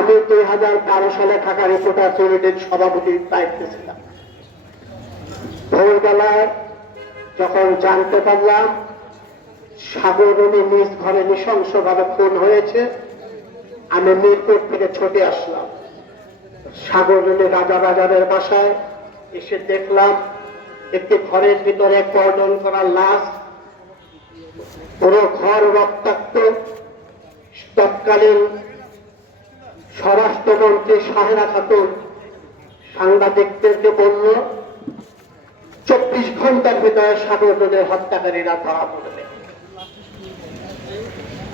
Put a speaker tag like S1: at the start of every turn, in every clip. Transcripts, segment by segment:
S1: আমি দুই হাজার বারো সালে ঢাকা রিপোর্টার ইউনিটের সভাপতির দায়িত্বে ছিলাম। ভোরবেলায় যখন জানতে পারলাম সাগরণী নিজ ঘরে নৃশংসভাবে খুন হয়েছে, আমি মিরপুর থেকে ছুটে আসলাম। সাগরণী রাজা বাজারের বাসায় এসে দেখলাম, একটি ঘরের ভিতরে কর্ডন করা লাশ, পুরো ঘর রক্তাক্ত। তৎকালীন স্বরাষ্ট্রমন্ত্রী সাহেরা খাতুন সাংবাদিকদেরকে বলল, চব্বিশ ঘণ্টার ভিতরে সাগরদের হত্যাকারীরা ধরা পড়বে।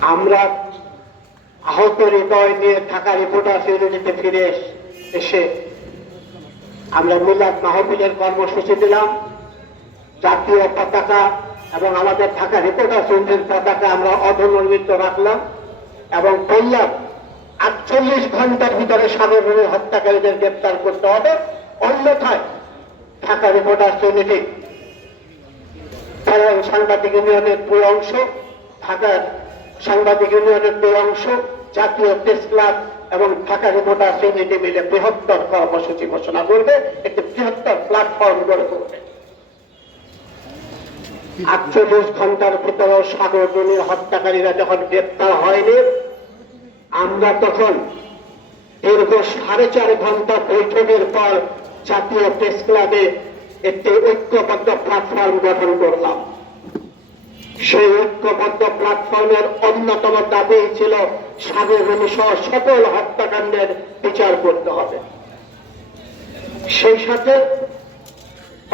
S1: আমরা আহত হৃদয় নিয়ে ঢাকা রিপোর্টার ইউনিটিতে ফিরে এস- এসে আমরা মিলাদ মাহফিলের কর্মসূচি দিলাম। জাতীয় পতাকা এবং আমাদের ঢাকা রিপোর্টার ইউনিটের পতাকা আমরা অধনির্মিত রাখলাম এবং বললাম আটচল্লিশ ঘণ্টার ভিতরে সাগরের হত্যাকারীদের গ্রেপ্তার করতে হবে। অন্যথায় ঢাকা রিপোর্টার ইউনিটি এবং সাংবাদিক ইউনিয়নের দুই অংশ, ঢাকার সাংবাদিক ইউনিয়নের দুই অংশ, জাতীয় প্রেস ক্লাব এবং ঢাকা রিপোর্টার ইউনিটি মিলে বৃহত্তর কর্মসূচি ঘোষণা করবে। একটি বৃহত্তর প্ল্যাটফর্ম গড়ে তুলবে। আটচল্লিশ ঘণ্টার ভিতরে সাগরজনীর হত্যাকারীরা যখন গ্রেপ্তার হয়নি আমরা তখন দীর্ঘ সাড়ে চার ঘণ্টা বৈঠকের পর জাতীয় প্রেস ক্লাবে একটি ঐক্যবদ্ধ প্ল্যাটফর্ম গঠন করলাম। সেই ঐক্যবদ্ধ প্ল্যাটফর্মের অন্যতম দাবি ছিল সাগরভূমি সহ সকল হত্যাকাণ্ডের বিচার করতে হবে। সেই সাথে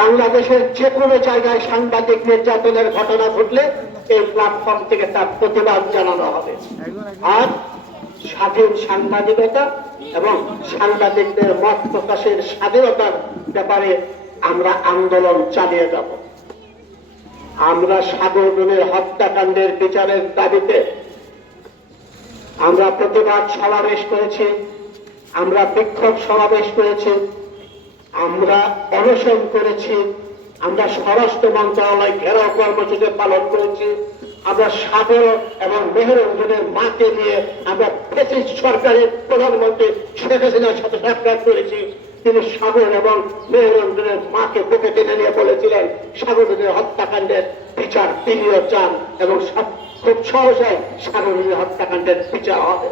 S1: বাংলাদেশের যে কোনো জায়গায় সাংবাদিক নির্যাতনের ঘটনা ঘটলে এই প্ল্যাটফর্ম থেকে তার প্রতিবাদ জানানো হবে। আর স্বাধীন সাংবাদিকতা এবং সাংবাদিকদের মত প্রকাশের স্বাধীনতার ব্যাপারে আমরা আন্দোলন চালিয়ে যাব। আমরা সাগরগুনের হত্যাকাণ্ডের বিচারের দাবিতে আমরা প্রতিবাদ সমাবেশ করেছি, আমরা বিক্ষোভ সমাবেশ করেছি, আমরা অনশন করেছি, আমরা স্বরাষ্ট্র মন্ত্রণালয় ঘেরাও কর্মসূচি পালন করেছি আমরা সাগর এবং মেহরঞ্জনের মাকে নিয়ে আমরা ব্রিটিশ সরকারের প্রধানমন্ত্রী শেখ হাসিনার সাথে সাক্ষাৎ করেছি। তিনি সাগর এবং মেহরঞ্জনের মাকে বুকে টেনে নিয়ে বলেছিলেন সাগরের হত্যাকাণ্ডের বিচার তিনিও চান এবং খুব সহজে সাগরের হত্যাকাণ্ডের বিচার হবে।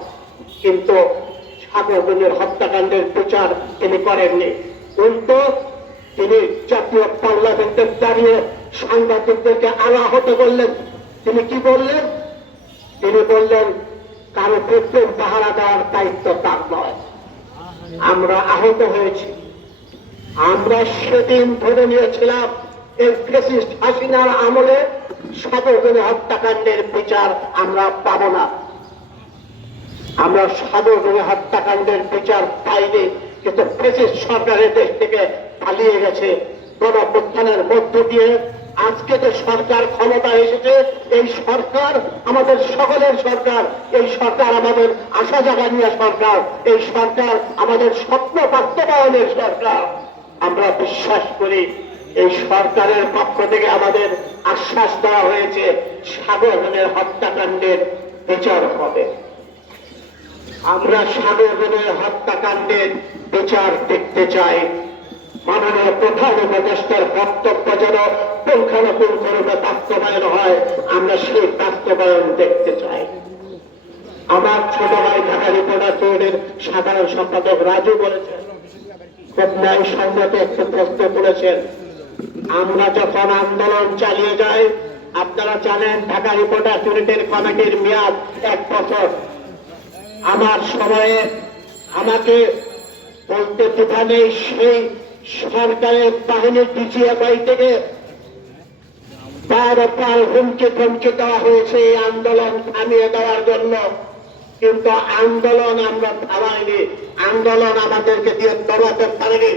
S1: কিন্তু সাগরের হত্যাকাণ্ডের বিচার তিনি করেননি। উল্টো তিনি জাতীয় পার্লামেন্টে দাঁড়িয়ে সাংবাদিকদেরকে আলাহত করলেন তিনি কি বললেন? তিনি বললেন, কারও পেট্রোল পাহারা দেওয়ার দায়িত্ব তার নয়। আমরা আহত হয়েছি। আমরা সেদিন ধরে নিয়েছিলাম এই হাসিনার আমলে সাগরজনী হত্যাকাণ্ডের বিচার আমরা পাব না। আমরা সাগরজনী হত্যাকাণ্ডের বিচার পাইনি, কিন্তু ব্রিটিশ সরকারের দেশ থেকে পালিয়ে গেছে। গণপ্রত্যানের মধ্য দিয়ে আজকে যে সরকার ক্ষমতা এসেছে, এই সরকার আমাদের সকলের সরকার। এই সরকার আমাদের আশা জাগানিয়া সরকার। এই সরকার আমাদের স্বপ্ন বাস্তবায়নের সরকার। আমরা বিশ্বাস করি, এই সরকারের পক্ষ থেকে আমাদের আশ্বাস দেওয়া হয়েছে সাগরনের হত্যাকাণ্ডের বিচার হবে। আমরা সাগরনের হত্যাকাণ্ডের বিচার দেখতে চাই। মাননীয় প্রধান উপদেষ্টার বক্তব্য যেন পুঙ্খানুপুঙ্খরূপে বাস্তবায়ন হয়, আমরা সেই বাস্তবায়ন দেখতে চাই। আমার ছোট ভাই ঢাকা রিপোর্টার বোর্ডের সাধারণ সম্পাদক রাজু বলেছেন, খুব ন্যায় সঙ্গত একটি প্রশ্ন করেছেন আমরা যখন আন্দোলন চালিয়ে যাই, আপনারা জানেন ঢাকা রিপোর্টার ইউনিটের কমিটির মেয়াদ এক বছর। আমার সময়ে আমাকে বলতে দ্বিধা নেই সেই সরকারের বাহিনীর ডিজিএফআই থেকে বারবার হুমকি ধমকি দেওয়া হয়েছে এই আন্দোলন থামিয়ে দেওয়ার জন্য। কিন্তু আন্দোলন আমরা থামাইনি। আন্দোলন আমাদেরকে দিয়ে দমাতে পারেনি।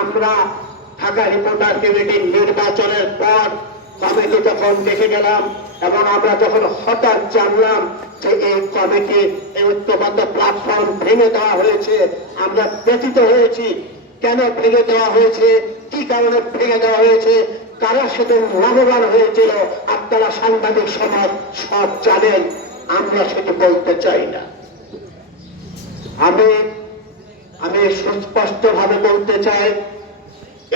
S1: আমরা ঢাকা রিপোর্টার কমিটির নির্বাচনের পর কমিটি যখন দেখে গেলাম এবং আমরা যখন হঠাৎ জানলাম যে এই কমিটি, এই ঐক্যবদ্ধ প্ল্যাটফর্ম ভেঙে দেওয়া হয়েছে, আমরা ব্যথিত হয়েছি। কেন ভেঙে দেওয়া হয়েছে? কি কারণে ভেঙে দেওয়া হয়েছে? কারা সেদিন লাভবান হয়েছিল? আপনারা সাংবাদিক সমাজ সব জানেন, আমরা সেটি বলতে চাই না। আমি আমি সুস্পষ্ট ভাবে বলতে চাই,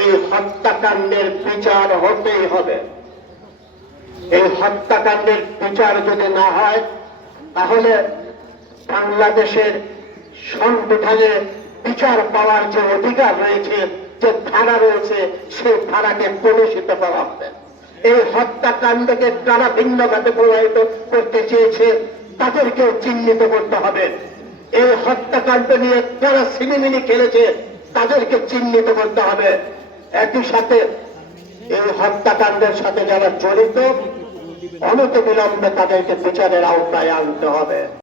S1: এই হত্যাকাণ্ডের বিচার হতেই হবে। এই হত্যাকাণ্ডের বিচার যদি না হয়, তাহলে বাংলাদেশের সংবিধানে বিচার পাওয়ার যে অধিকার রয়েছে, যে ধারা রয়েছে, সেই ধারাকে কলুষিত করা হবে। এই হত্যাকাণ্ডকে যারা ভিন্নভাবে প্রভাবিত করতে চেয়েছে, তাদেরকেও চিহ্নিত করতে হবে। এই হত্যাকাণ্ড নিয়ে যারা সিনেমিনি খেলেছে, তাদেরকে চিহ্নিত করতে হবে। একই সাথে এই হত্যাকাণ্ডের সাথে যারা জড়িত অনতি বিলম্বে তাদেরকে বিচারের আওতায় আনতে হবে।